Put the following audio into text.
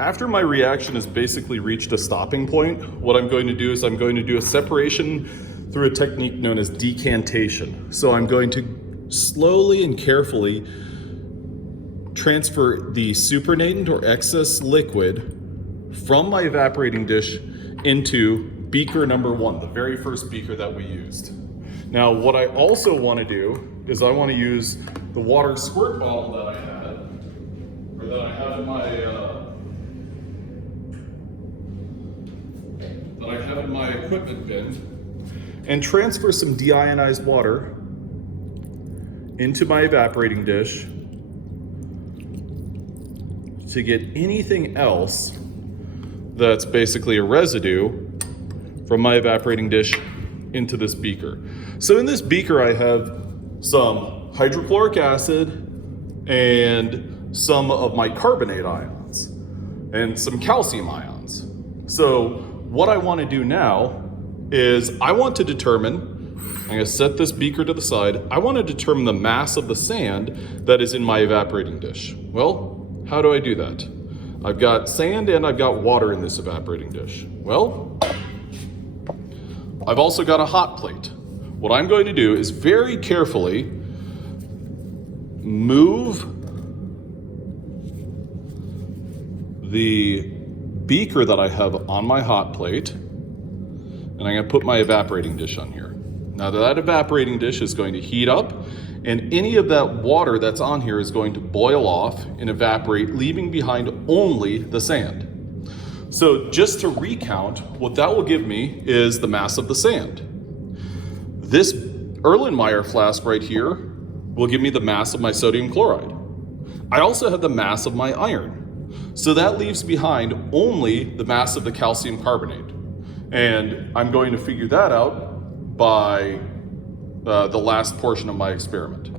After my reaction has basically reached a stopping point, what I'm going to do is I'm going to do a separation through a technique known as decantation. So I'm going to slowly and carefully transfer the supernatant or excess liquid from my evaporating dish into beaker number 1, the very first beaker that we used. Now, what I also want to do is I want to use the water squirt bottle that I had, or that I have in my equipment bin, and transfer some deionized water into my evaporating dish to get anything else that's basically a residue from my evaporating dish into this beaker. So in this beaker I have some hydrochloric acid and some of my carbonate ions and some calcium ions. So what I want to do now is I want to determine, I'm going to set this beaker to the side, I want to determine the mass of the sand that is in my evaporating dish. Well, how do I do that? I've got sand and I've got water in this evaporating dish. Well, I've also got a hot plate. What I'm going to do is very carefully move the beaker that I have on my hot plate, and I'm going to put my evaporating dish on here. Now that evaporating dish is going to heat up, and any of that water that's on here is going to boil off and evaporate, leaving behind only the sand. So just to recount, what that will give me is the mass of the sand. This Erlenmeyer flask right here will give me the mass of my sodium chloride. I also have the mass of my iron. So that leaves behind only the mass of the calcium carbonate. And I'm going to figure that out by the last portion of my experiment.